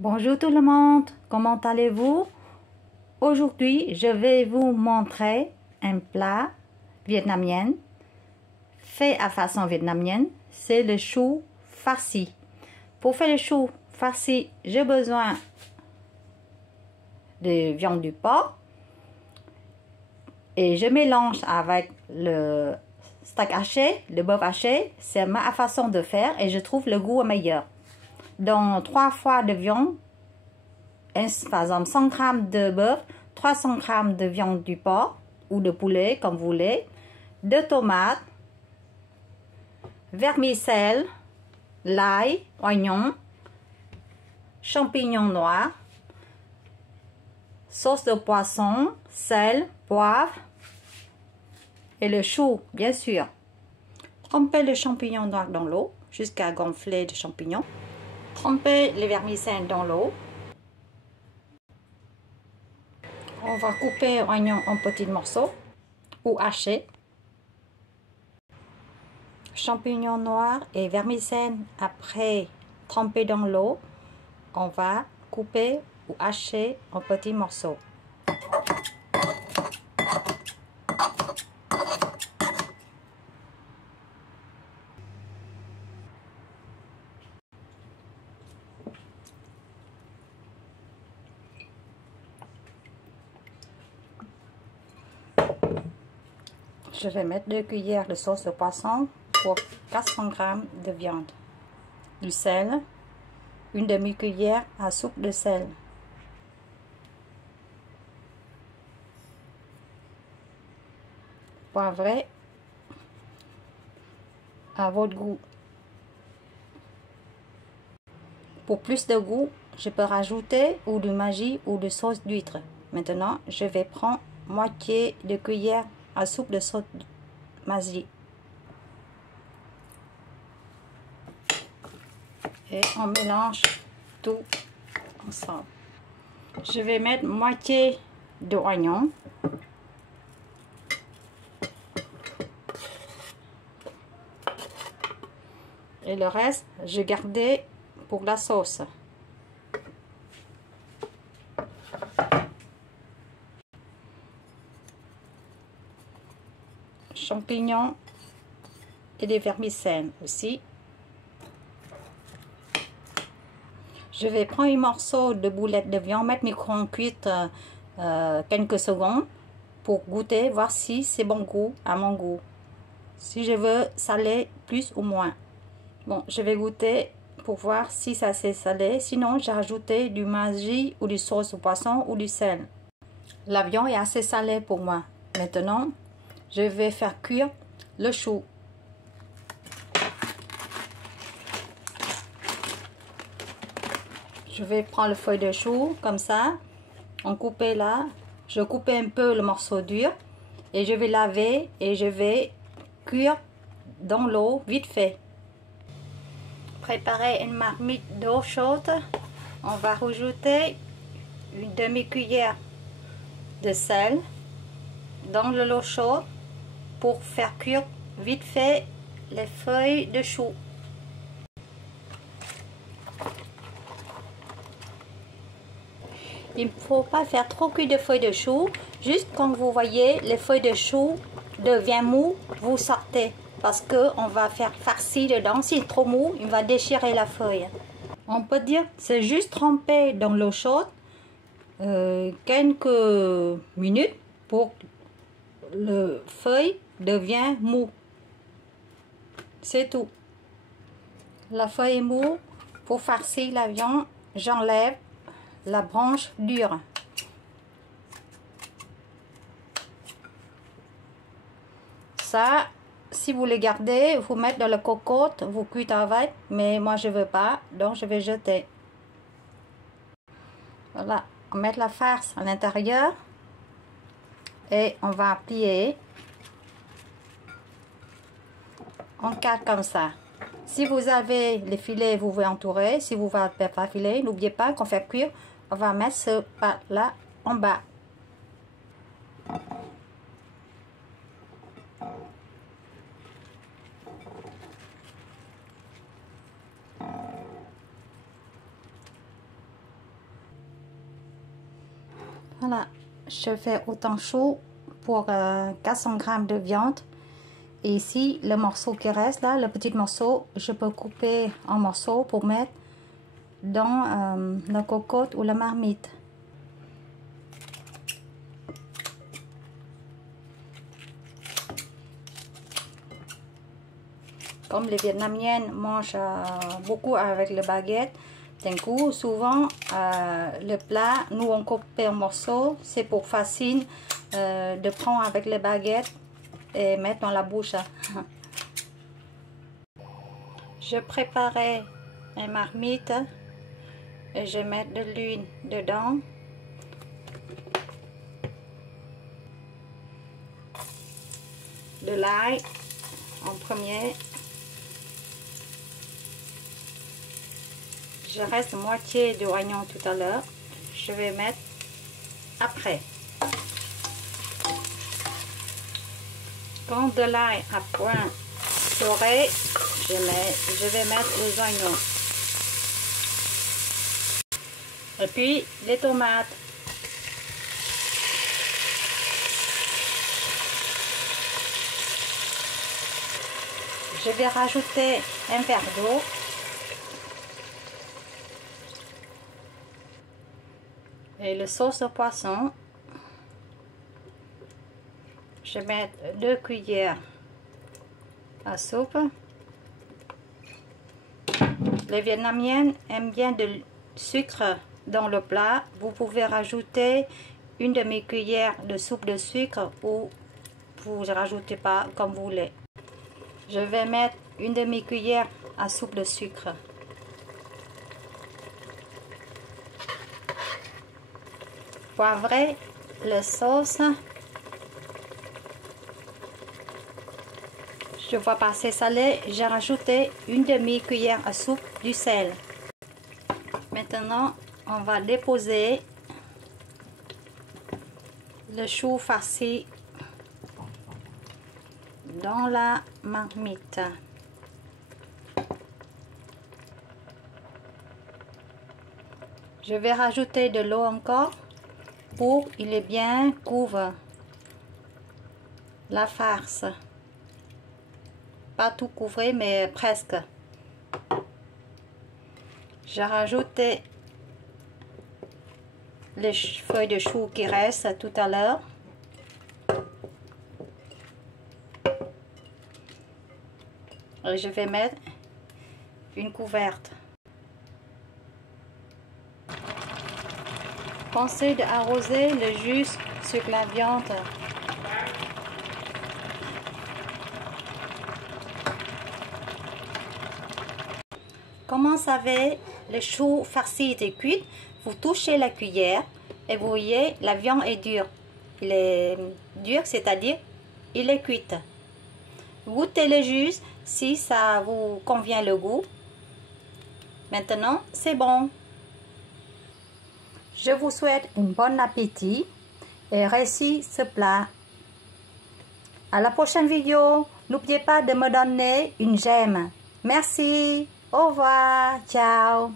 Bonjour tout le monde, comment allez-vous? Aujourd'hui, je vais vous montrer un plat vietnamien fait à façon vietnamienne. C'est le chou farci. Pour faire le chou farci, j'ai besoin de viande du porc et je mélange avec le steak haché, le bœuf haché. C'est ma façon de faire et je trouve le goût meilleur. Dans 3 fois de viande, par exemple 100 g de bœuf, 300 g de viande du porc ou de poulet comme vous voulez, 2 tomates, vermicelle, l'ail, oignon, champignons noirs, sauce de poisson, sel, poivre et le chou bien sûr. Trempez le champignon noir dans l'eau jusqu'à gonfler de champignons. Trempez les vermicelles dans l'eau. On va couper l'oignon en petits morceaux ou hachés. Champignons noirs et vermicelles après trempés dans l'eau, on va couper ou hacher en petits morceaux. Je vais mettre 2 cuillères de sauce de poisson pour 400 g de viande, du sel, une demi-cuillère à soupe de sel, poivré à votre goût. Pour plus de goût, je peux rajouter ou du maggi ou de sauce d'huître. Maintenant, je vais prendre moitié de cuillère à soupe de sauce maggi. Et on mélange tout ensemble. Je vais mettre moitié d'oignon. Et le reste, je gardais pour la sauce. Champignons et des vermicelles aussi. Je vais prendre un morceau de boulette de viande, mettre micro-ondes cuite quelques secondes pour goûter, voir si c'est bon goût à mon goût. Si je veux salé plus ou moins. Bon, je vais goûter pour voir si ça c'est salé. Sinon, j'ai rajouté du maggi ou du sauce au poisson ou du sel. La viande est assez salée pour moi. Maintenant, je vais faire cuire le chou. Je vais prendre le feuille de chou comme ça. On coupe là. Je coupe un peu le morceau dur. Et je vais laver et je vais cuire dans l'eau vite fait. Préparer une marmite d'eau chaude. On va rajouter une demi-cuillère de sel dans l'eau chaude pour faire cuire vite fait les feuilles de chou. Il ne faut pas faire trop cuire de feuilles de chou. Juste quand vous voyez les feuilles de chou deviennent mou, vous sortez. Parce qu'on va faire farci dedans. S'il est trop mou, il va déchirer la feuille. On peut dire c'est juste tremper dans l'eau chaude quelques minutes pour que le feuille devienne mou. C'est tout. La feuille est mou. Pour farcir la viande, j'enlève la branche dure. Ça, si vous les gardez, vous mettez dans la cocotte, vous cuitez avec, mais moi je veux pas, donc je vais jeter. Voilà, on met la farce à l'intérieur et on va plier en 4 comme ça. Si vous avez les filets, vous pouvez entourer. Si vous n'avez pas filet, n'oubliez pas qu'on fait cuire. On va mettre ce pâte là en bas. Voilà, je fais autant chaud pour 400 g de viande. Et ici, le morceau qui reste là, le petit morceau, je peux couper en morceaux pour mettre dans la cocotte ou la marmite. Comme les Vietnamiennes mangent beaucoup avec le baguette, d'un coup, souvent, le plat, nous on coupe en morceaux, c'est pour facile de prendre avec les baguettes et mettre dans la bouche. Je préparais une marmite et je mets de l'huile dedans. De l'ail en premier. Je reste moitié de oignon tout à l'heure. Je vais mettre après. Quand de l'ail à point doré, je vais mettre les oignons. Et puis les tomates. Je vais rajouter un verre d'eau. Et le sauce de poisson. Je mets 2 cuillères à soupe. Les Vietnamiennes aiment bien du sucre dans le plat. Vous pouvez rajouter une demi-cuillère de soupe de sucre ou vous ne rajoutez pas comme vous voulez. Je vais mettre une demi-cuillère à soupe de sucre. Poivrer la sauce. Je vois passer salé, j'ai rajouté une demi-cuillère à soupe du sel. Maintenant, on va déposer le chou farci dans la marmite. Je vais rajouter de l'eau encore pour qu'il est bien couvre la farce. Pas tout couvert, mais presque. J'ai rajouté les feuilles de chou qui restent tout à l'heure. Et je vais mettre une couverte. Pensez d'arroser le jus sur la viande. Comment vous savez le chou farci est cuit? Vous touchez la cuillère et vous voyez la viande est dure. Il est dur, c'est-à-dire il est cuit. Goûtez le jus si ça vous convient le goût. Maintenant, c'est bon. Je vous souhaite un bon appétit et réussissez ce plat. À la prochaine vidéo, n'oubliez pas de me donner une j'aime. Merci. Au revoir. Ciao.